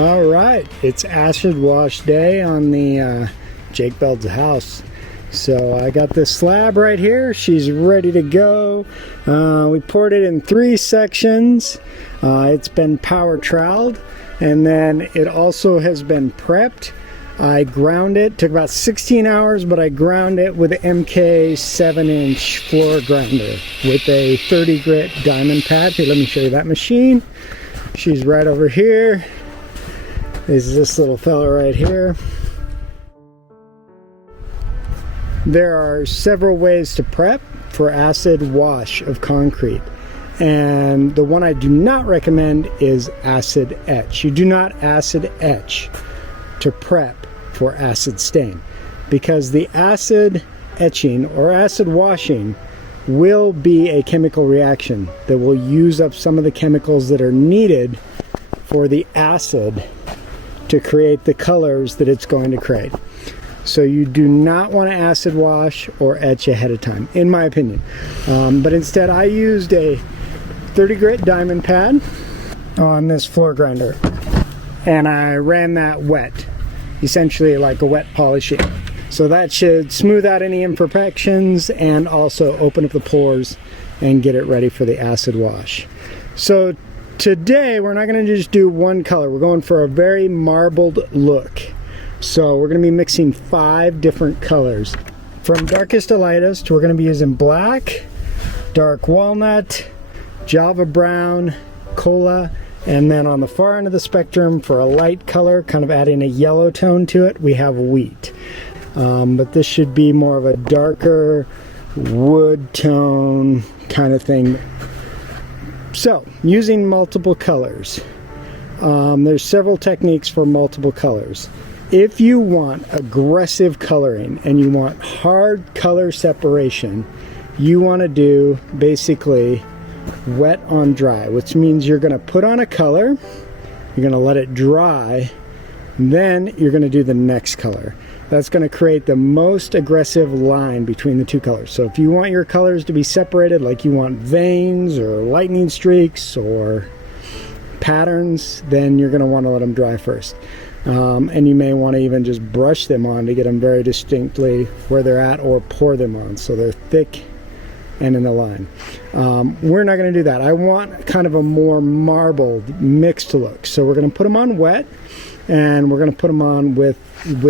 All right, it's acid wash day on the Jake Beld's house. So I got this slab right here. She's ready to go. We poured it in 3 sections. It's been power troweled, and then it also has been prepped. I ground it. Took about 16 hours, but I ground it with an MK 7-inch floor grinder with a 30 grit diamond pad. Here, let me show you that machine. She's right over here. Is this little fella right here. There are several ways to prep for acid wash of concrete, and the one I do not recommend is acid etch. You do not acid etch to prep for acid stain, because the acid etching or acid washing will be a chemical reaction that will use up some of the chemicals that are needed for the acid to create the colors that it's going to create. So you do not want to acid wash or etch ahead of time, in my opinion. But instead I used a 30 grit diamond pad on this floor grinder, and I ran that wet, essentially like a wet polishing. So that should smooth out any imperfections and also open up the pores and get it ready for the acid wash. So today we're not going to just do one color. We're going for a very marbled look. So we're going to be mixing 5 different colors. From darkest to lightest, we're going to be using black, dark walnut, Java brown, cola, and then on the far end of the spectrum for a light color, kind of adding a yellow tone to it, we have wheat. But this should be more of a darker wood tone kind of thing. So, using multiple colors. There's several techniques for multiple colors. If you want aggressive coloring and you want hard color separation, you want to do basically wet on dry, which means you're going to put on a color, you're going to let it dry, then you're going to do the next color. That's going to create the most aggressive line between the 2 colors. So if you want your colors to be separated, like you want veins or lightning streaks or patterns, then you're going to want to let them dry first. And you may want to even just brush them on to get them very distinctly where they're at, or pour them on so they're thick and in the line. We're not going to do that. I want kind of a more marbled mixed look. So we're going to put them on wet, and we're going to put them on with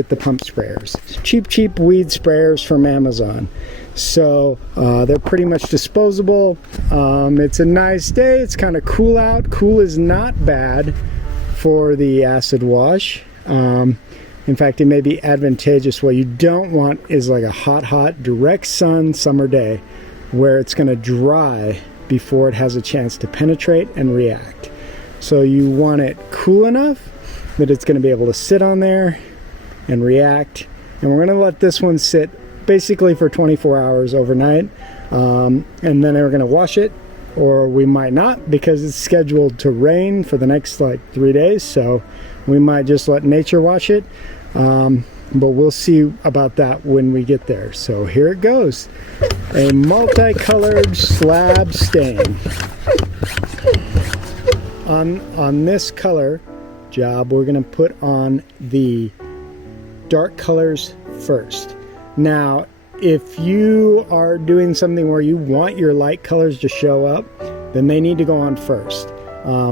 the pump sprayers. Cheap weed sprayers from Amazon. So they're pretty much disposable. It's a nice day. It's kind of cool out. Cool is not bad for the acid wash. In fact, it may be advantageous. What you don't want is like a hot direct sun summer day where it's going to dry before it has a chance to penetrate and react. So you want it cool enough that it's going to be able to sit on there and react. And we're going to let this one sit basically for 24 hours overnight, and then we're going to wash it, or we might not, because it's scheduled to rain for the next like 3 days, so we might just let nature wash it. But we'll see about that when we get there. So here it goes. A multicolored slab stain. On this color job, we're going to put on the dark colors first. Now, if you are doing something where you want your light colors to show up, then they need to go on first,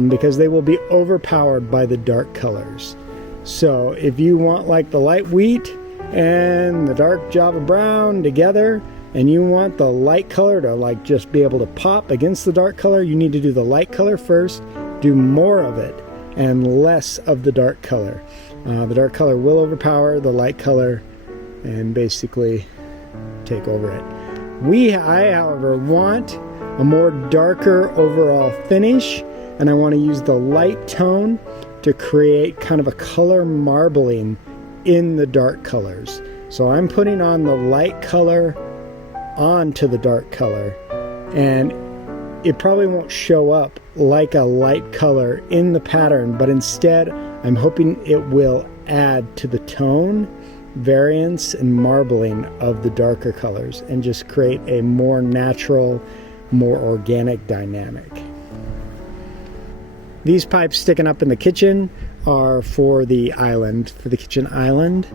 because they will be overpowered by the dark colors. So if you want like the light wheat and the dark Java brown together, and you want the light color to like just be able to pop against the dark color, you need to do the light color first, do more of it and less of the dark color. The dark color will overpower the light color and basically take over it. I, however, want a more darker overall finish, and I want to use the light tone to create kind of a color marbling in the dark colors. So I'm putting on the light color onto the dark color, and it probably won't show up like a light color in the pattern, but instead I'm hoping it will add to the tone, variance, and marbling of the darker colors and just create a more natural, more organic dynamic. These pipes sticking up in the kitchen are for the island, for the kitchen island.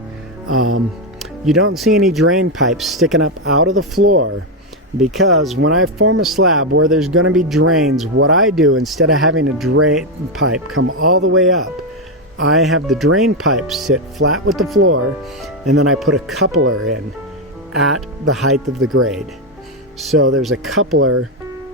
You don't see any drain pipes sticking up out of the floor, because when I form a slab where there's going to be drains, what I do, instead of having a drain pipe come all the way up, I have the drain pipe sit flat with the floor, and then I put a coupler in at the height of the grade. So there's a coupler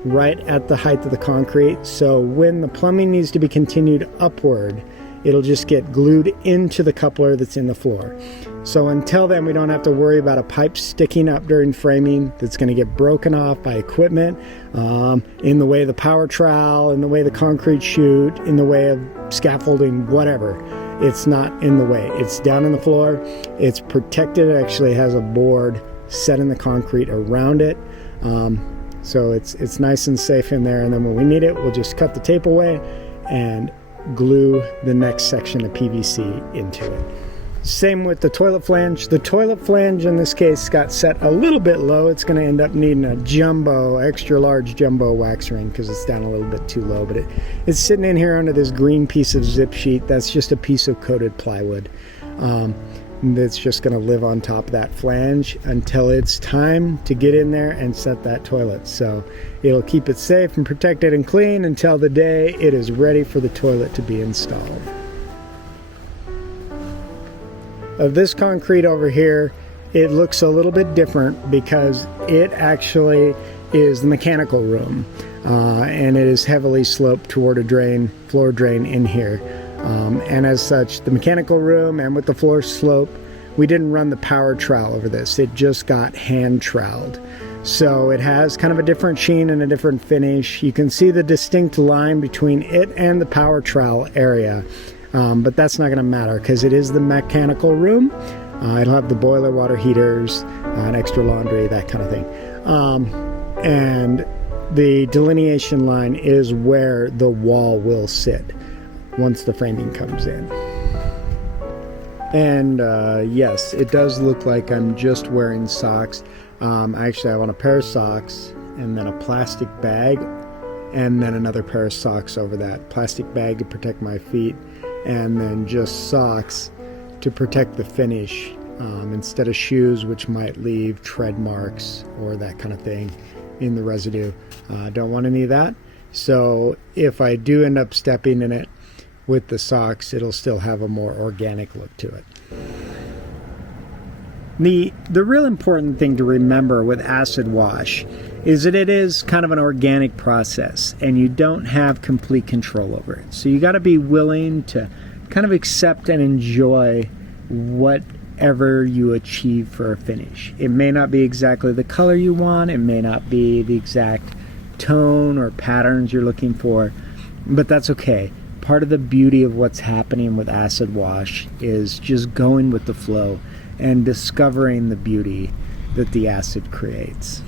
right at the height of the concrete, so when the plumbing needs to be continued upward, it'll just get glued into the coupler that's in the floor. So until then, we don't have to worry about a pipe sticking up during framing that's going to get broken off by equipment, in the way of the power trowel, in the way of the concrete chute, in the way of scaffolding, whatever. It's not in the way. It's down in the floor. It's protected. It actually has a board set in the concrete around it. So it's nice and safe in there. And then when we need it, we'll just cut the tape away and glue the next section of PVC into it. Same with the toilet flange. The toilet flange in this case got set a little bit low. It's going to end up needing a jumbo, extra large jumbo wax ring because it's down a little bit too low. But it's sitting in here under this green piece of zip sheet. That's just a piece of coated plywood that's just going to live on top of that flange until it's time to get in there and set that toilet. So it'll keep it safe and protected and clean until the day it is ready for the toilet to be installed. Of this concrete over here, it looks a little bit different because it actually is the mechanical room, and it is heavily sloped toward a drain, floor drain in here. And as such, the mechanical room and with the floor slope, we didn't run the power trowel over this. It just got hand troweled. So it has kind of a different sheen and a different finish. You can see the distinct line between it and the power trowel area. But that's not going to matter because it is the mechanical room. It'll have the boiler water heaters, an extra laundry, that kind of thing. And the delineation line is where the wall will sit once the framing comes in. And yes, it does look like I'm just wearing socks. Actually, I have on a pair of socks and then a plastic bag and then another pair of socks over that. Plastic bag to protect my feet, and then just socks to protect the finish, instead of shoes, which might leave tread marks or that kind of thing in the residue. Don't want any of that. So if I do end up stepping in it with the socks, it'll still have a more organic look to it. The real important thing to remember with acid wash is that it is kind of an organic process and you don't have complete control over it. So you got to be willing to kind of accept and enjoy whatever you achieve for a finish. It may not be exactly the color you want, it may not be the exact tone or patterns you're looking for, but that's okay. Part of the beauty of what's happening with acid wash is just going with the flow and discovering the beauty that the acid creates.